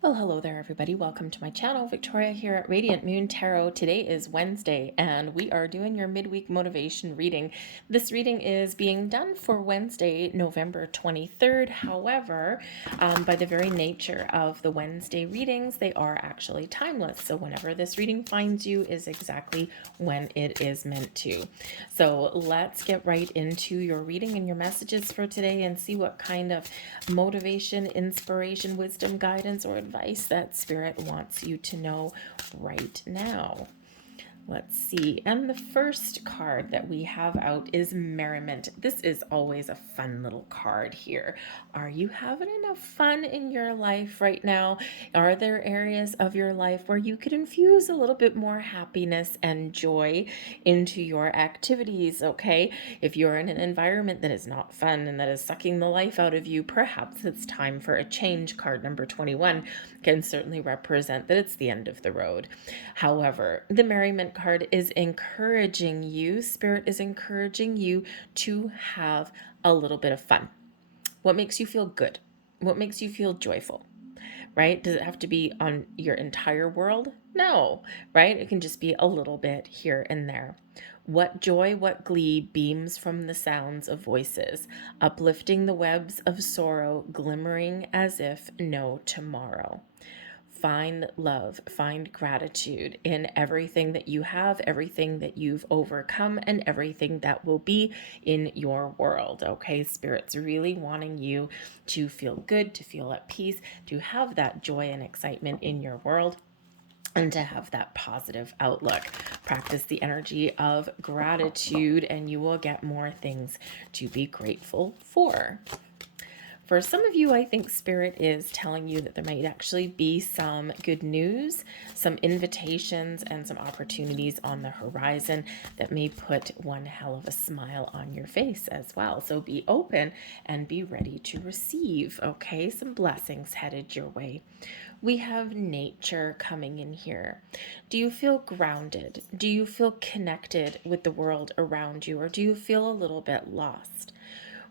Well, hello there, everybody. Welcome to my channel. Victoria here at Radiant Moon Tarot. Today is Wednesday, and we are doing your midweek motivation reading. This reading is being done for Wednesday, November 23rd. However, by the very nature of the Wednesday readings, they are actually timeless. So whenever this reading finds you is exactly when it is meant to. So let's get right into your reading and your messages for today and see what kind of motivation, inspiration, wisdom, guidance, or advice that Spirit wants you to know right now. Let's see. And the first card that we have out is Merriment. This is always a fun little card here. Are you having enough fun in your life right now? Are there areas of your life where you could infuse a little bit more happiness and joy into your activities? Okay. If you're in an environment that is not fun and that is sucking the life out of you, perhaps it's time for a change. Card number 21 can certainly represent that it's the end of the road. However, the Merriment card is encouraging you, Spirit is encouraging you to have a little bit of fun. What makes you feel good? What makes you feel joyful? Right? Does it have to be on your entire world? No, right? It can just be a little bit here and there. What joy, what glee beams from the sounds of voices, uplifting the webs of sorrow, glimmering as if no tomorrow. Find love, find gratitude in everything that you have, everything that you've overcome, and everything that will be in your world. Okay, Spirit's really wanting you to feel good, to feel at peace, to have that joy and excitement in your world, and to have that positive outlook. Practice the energy of gratitude, and you will get more things to be grateful for. For some of you, I think Spirit is telling you that there might actually be some good news, some invitations, and some opportunities on the horizon that may put one hell of a smile on your face as well. So be open and be ready to receive, okay? Some blessings headed your way. We have nature coming in here. Do you feel grounded? Do you feel connected with the world around you, or do you feel a little bit lost?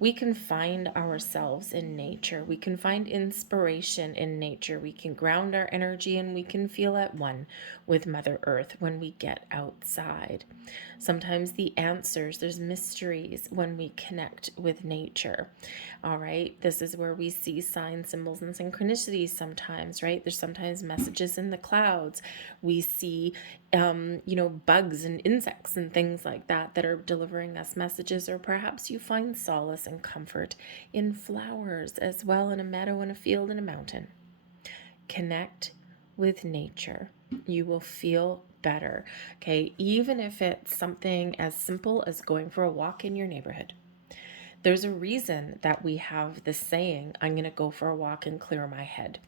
We can find ourselves in nature. We can find inspiration in nature. We can ground our energy and we can feel at one with Mother Earth when we get outside. Sometimes the answers, there's mysteries when we connect with nature. All right. This is where we see signs, symbols, and synchronicities sometimes, right? There's sometimes messages in the clouds. We see bugs and insects and things like that that are delivering us messages, or perhaps you find solace and comfort in flowers as well, in a meadow, in a field, in a mountain. Connect with nature. You will feel better, okay? Even if it's something as simple as going for a walk in your neighborhood. There's a reason that we have this saying, I'm going to go for a walk and clear my head.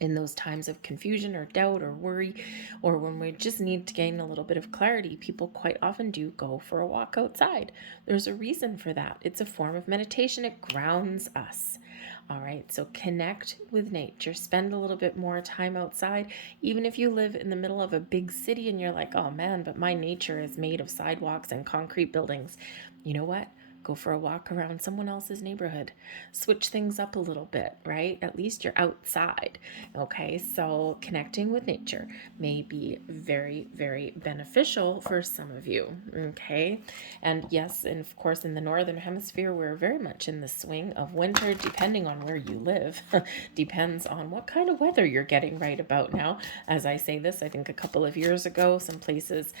In those times of confusion or doubt or worry, or when we just need to gain a little bit of clarity, people quite often do go for a walk outside. There's a reason for that. It's a form of meditation. It grounds us. All right, so connect with nature. Spend a little bit more time outside. Even if you live in the middle of a big city and you're like, oh man, but my nature is made of sidewalks and concrete buildings. You know what? Go for a walk around someone else's neighborhood. Switch things up a little bit, right? At least you're outside. Okay, so connecting with nature may be very, very beneficial for some of you. Okay, and yes, and of course, in the northern hemisphere, we're very much in the swing of winter, depending on where you live. Depends on what kind of weather you're getting right about now. As I say this, I think a couple of years ago, some places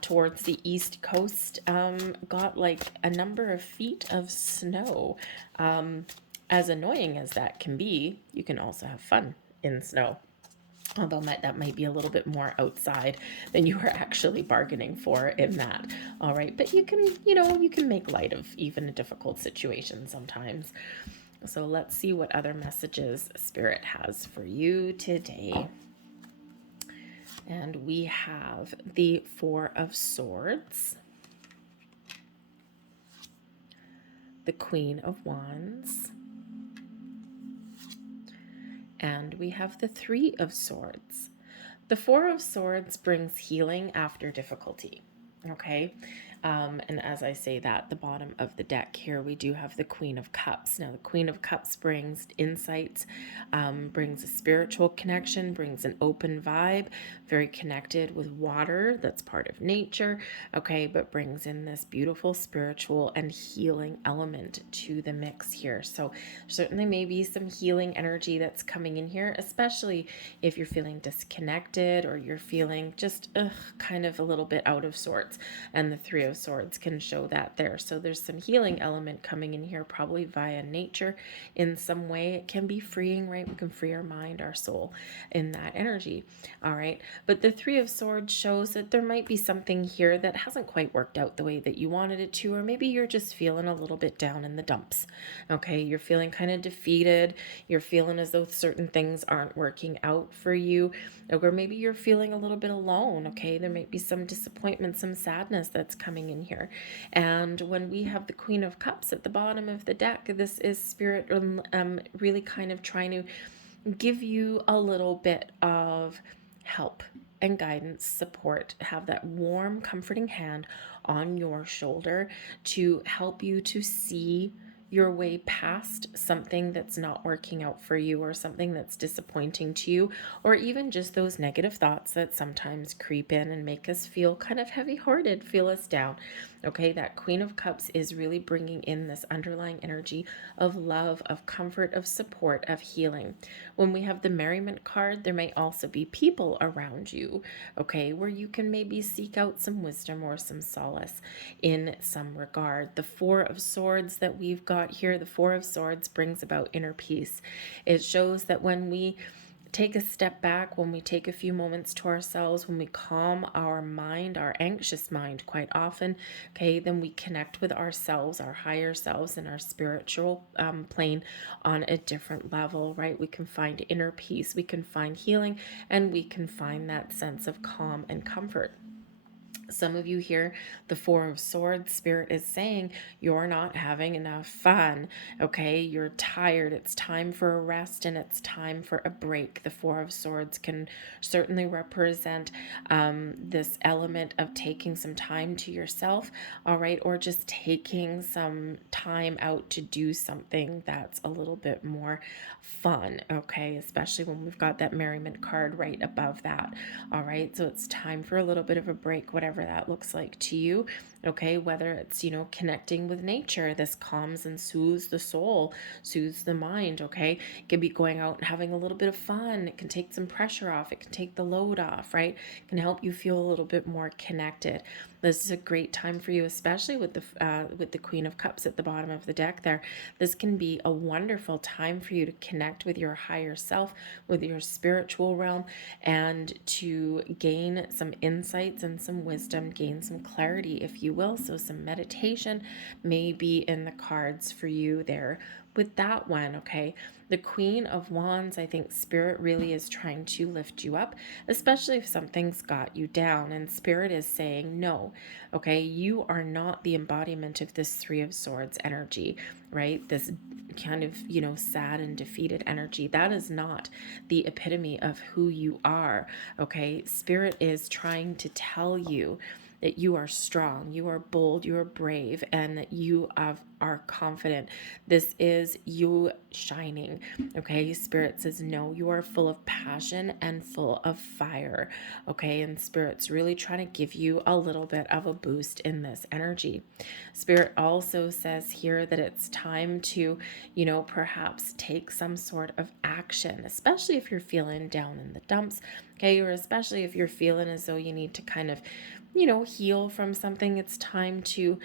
towards the east coast got like a number of feet of snow. As annoying as that can be, you can also have fun in snow. Although that might be a little bit more outside than you were actually bargaining for in that. All right, but you can make light of even a difficult situation sometimes. So let's see what other messages Spirit has for you today. And we have the Four of Swords, the Queen of Wands, and we have the Three of Swords. The Four of Swords brings healing after difficulty. Okay, And as I say that, the bottom of the deck here, we do have the Queen of Cups. Now, the Queen of Cups brings insights, brings a spiritual connection, brings an open vibe, very connected with water. That's part of nature, okay, but brings in this beautiful spiritual and healing element to the mix here. So certainly maybe some healing energy that's coming in here, especially if you're feeling disconnected or you're feeling just kind of a little bit out of sorts. And the Three of Swords can show that there. So there's some healing element coming in here, probably via nature in some way. It can be freeing, right? We can free our mind, our soul in that energy. All right. But the Three of Swords shows that there might be something here that hasn't quite worked out the way that you wanted it to, or maybe you're just feeling a little bit down in the dumps. Okay. You're feeling kind of defeated. You're feeling as though certain things aren't working out for you, or maybe you're feeling a little bit alone. Okay. There might be some disappointment, some sadness that's coming in here. And when we have the Queen of Cups at the bottom of the deck, this is Spirit really kind of trying to give you a little bit of help and guidance, support, have that warm, comforting hand on your shoulder to help you to see your way past something that's not working out for you, or something that's disappointing to you, or even just those negative thoughts that sometimes creep in and make us feel kind of heavy-hearted, feel us down. Okay, that Queen of Cups is really bringing in this underlying energy of love, of comfort, of support, of healing. When we have the Merriment card, there may also be people around you, okay, where you can maybe seek out some wisdom or some solace in some regard. The Four of Swords that we've got here, the Four of Swords brings about inner peace. It shows that when we take a step back, when we take a few moments to ourselves, when we calm our mind, our anxious mind quite often, okay, then we connect with ourselves, our higher selves, and our spiritual plane on a different level, right? We can find inner peace, we can find healing, and we can find that sense of calm and comfort. Some of you here, the Four of Swords, Spirit is saying you're not having enough fun, okay? You're tired. It's time for a rest and it's time for a break. The Four of Swords can certainly represent this element of taking some time to yourself, all right? Or just taking some time out to do something that's a little bit more fun, okay? Especially when we've got that Merriment card right above that, all right? So it's time for a little bit of a break, whatever that looks like to you, okay? Whether it's, connecting with nature, this calms and soothes the soul, soothes the mind, okay? It can be going out and having a little bit of fun. It can take some pressure off. It can take the load off, right? It can help you feel a little bit more connected. This is a great time for you, especially with the Queen of Cups at the bottom of the deck there. This can be a wonderful time for you to connect with your higher self, with your spiritual realm, and to gain some insights and some wisdom, gain some clarity, if you will. So some meditation may be in the cards for you there with that one, okay? The Queen of Wands, I think Spirit really is trying to lift you up, especially if something's got you down, and Spirit is saying no, okay? You are not the embodiment of this Three of Swords energy, right? This kind of, sad and defeated energy. That is not the epitome of who you are, okay? Spirit is trying to tell you that you are strong, you are bold, you are brave, and that you are confident. This is you shining, okay? Spirit says, no, you are full of passion and full of fire, okay? And Spirit's really trying to give you a little bit of a boost in this energy. Spirit also says here that it's time to, perhaps take some sort of action, especially if you're feeling down in the dumps, okay? Or especially if you're feeling as though you need to kind of heal from something. It's time to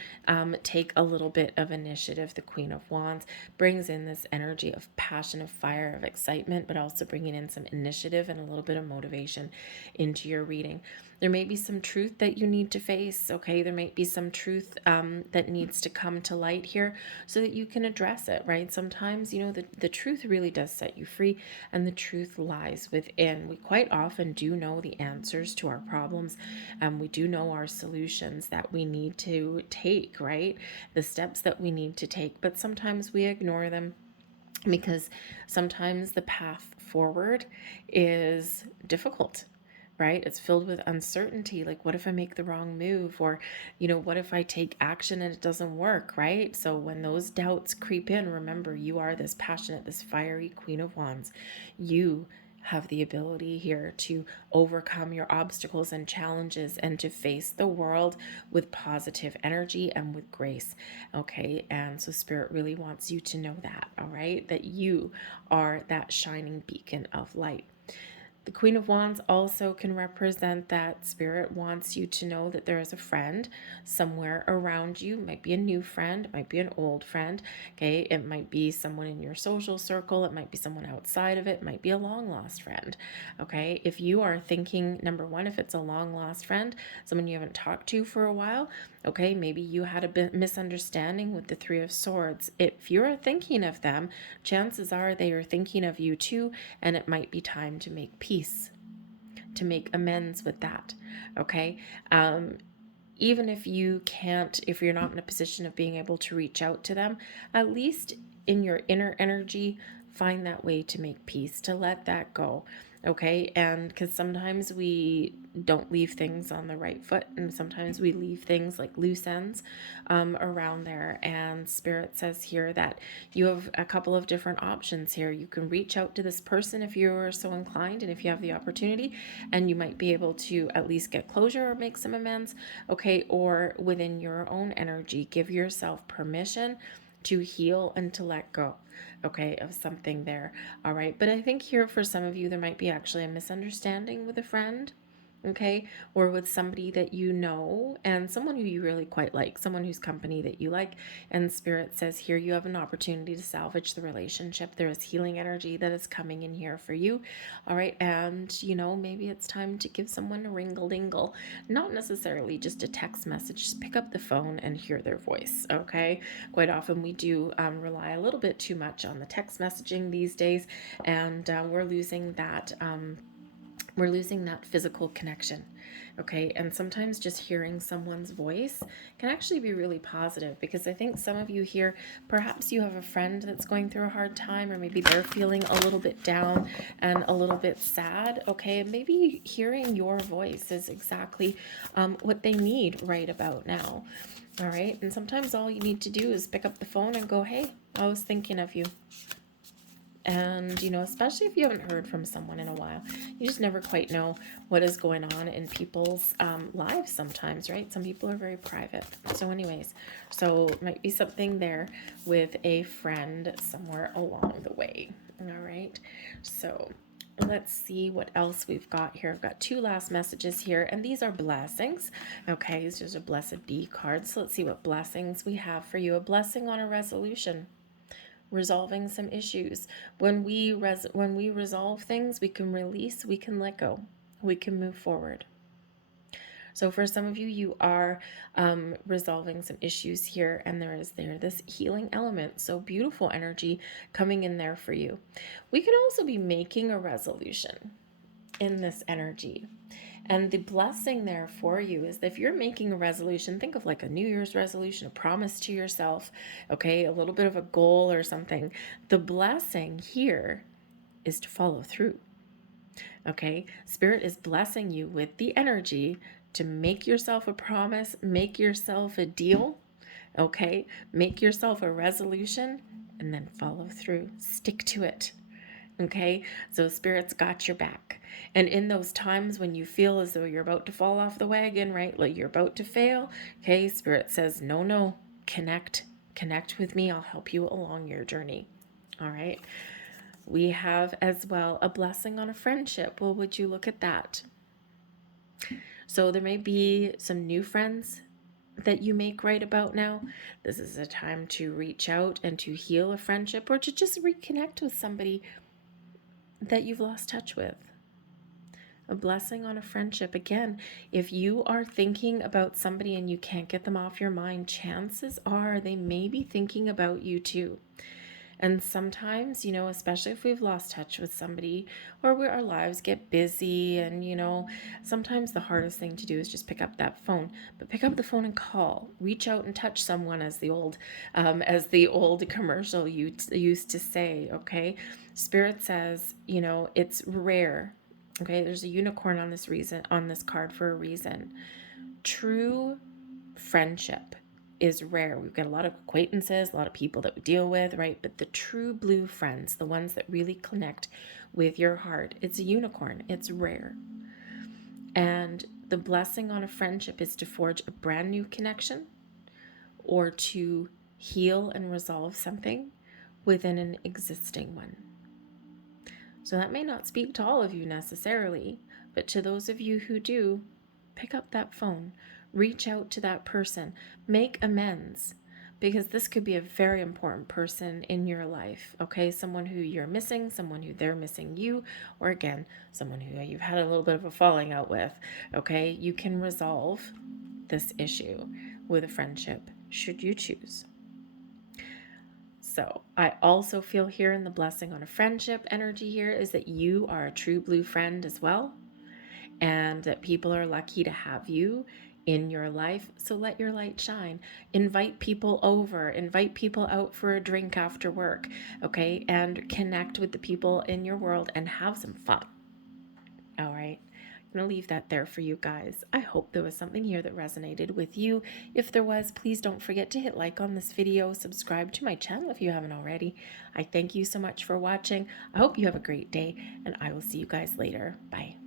take a little bit of initiative. The Queen of Wands brings in this energy of passion, of fire, of excitement, but also bringing in some initiative and a little bit of motivation into your reading. There may be some truth that you need to face, okay? There might be some truth that needs to come to light here so that you can address it, right? Sometimes, the truth really does set you free, and the truth lies within. We quite often do know the answers to our problems, and we do know our solutions that we need to take, right? The steps that we need to take, but sometimes we ignore them because sometimes the path forward is difficult. right? It's filled with uncertainty. Like, what if I make the wrong move? Or, what if I take action and it doesn't work, right? So when those doubts creep in, remember, you are this passionate, this fiery Queen of Wands. You have the ability here to overcome your obstacles and challenges and to face the world with positive energy and with grace. Okay. And so Spirit really wants you to know that, all right, that you are that shining beacon of light. The Queen of Wands also can represent that Spirit wants you to know that there is a friend somewhere around you. It might be a new friend, it might be an old friend, okay? It might be someone in your social circle, it might be someone outside of it, it might be a long lost friend, okay? If you are thinking, number one, if it's a long lost friend, someone you haven't talked to for a while, okay, maybe you had a misunderstanding with the Three of Swords. If you're thinking of them, chances are they are thinking of you too, and it might be time to make peace, to make amends with that, okay? Even if you can't, if you're not in a position of being able to reach out to them, at least in your inner energy, find that way to make peace, to let that go. Okay. And because sometimes we don't leave things on the right foot, and sometimes we leave things like loose ends around there. And Spirit says here that you have a couple of different options here. You can reach out to this person if you're so inclined and if you have the opportunity, and you might be able to at least get closure or make some amends. Okay. Or within your own energy, give yourself permission to heal and to let go, okay, of something there. All right. But I think here for some of you, there might be actually a misunderstanding with a friend, okay, or with somebody that you know and someone who you really quite like, someone whose company that you like. And Spirit says here you have an opportunity to salvage the relationship. There is healing energy that is coming in here for you. All right. And, maybe it's time to give someone a ringle-dingle, not necessarily just a text message. Just pick up the phone and hear their voice, okay? Quite often we do rely a little bit too much on the text messaging these days, and we're losing that physical connection, okay? And sometimes just hearing someone's voice can actually be really positive, because I think some of you here, perhaps you have a friend that's going through a hard time, or maybe they're feeling a little bit down and a little bit sad, okay? Maybe hearing your voice is exactly what they need right about now, all right? And sometimes all you need to do is pick up the phone and go, hey, I was thinking of you. And, especially if you haven't heard from someone in a while, you just never quite know what is going on in people's lives sometimes, right? Some people are very private. So anyways, so it might be something there with a friend somewhere along the way. All right. So let's see what else we've got here. I've got two last messages here, and these are blessings. Okay, this is a Blessed Bee card. So let's see what blessings we have for you. A blessing on a resolution. Resolving some issues. When we resolve things, we can release, we can let go, we can move forward. So for some of you, you are resolving some issues here, and there is this healing element. So beautiful energy coming in there for you. We can also be making a resolution in this energy. And the blessing there for you is that if you're making a resolution, think of like a New Year's resolution, a promise to yourself, okay, a little bit of a goal or something. The blessing here is to follow through, okay? Spirit is blessing you with the energy to make yourself a promise, make yourself a deal, okay? Make yourself a resolution and then follow through. Stick to it. Okay, so Spirit's got your back. And in those times when you feel as though you're about to fall off the wagon, right? Like you're about to fail, okay, Spirit says, no, connect with me. I'll help you along your journey. All right. We have as well a blessing on a friendship. Well, would you look at that? So there may be some new friends that you make right about now. This is a time to reach out and to heal a friendship, or to just reconnect with somebody that you've lost touch with. A blessing on a friendship. Again, if you are thinking about somebody and you can't get them off your mind, chances are they may be thinking about you too. And sometimes, especially if we've lost touch with somebody, or where our lives get busy, and, sometimes the hardest thing to do is just pick up that phone. But pick up the phone and call. Reach out and touch someone, as the old commercial used to say, okay? Spirit says, it's rare Okay, there's a unicorn on this card for a reason. True friendship is rare. We've got a lot of acquaintances, a lot of people that we deal with, right? But the true blue friends, the ones that really connect with your heart, it's a unicorn. It's rare. And the blessing on a friendship is to forge a brand new connection or to heal and resolve something within an existing one. So that may not speak to all of you necessarily, but to those of you who do, pick up that phone, reach out to that person, make amends, because this could be a very important person in your life, okay? Someone who you're missing, someone who they're missing you, or again, someone who you've had a little bit of a falling out with, okay? You can resolve this issue with a friendship should you choose. So I also feel here in the blessing on a friendship energy here is that you are a true blue friend as well, and that people are lucky to have you in your life. So let your light shine. Invite people over, invite people out for a drink after work, okay? And connect with the people in your world and have some fun. All right. I'm going to leave that there for you guys. I hope there was something here that resonated with you. If there was, please don't forget to hit like on this video, subscribe to my channel if you haven't already. I thank you so much for watching. I hope you have a great day, and I will see you guys later. Bye.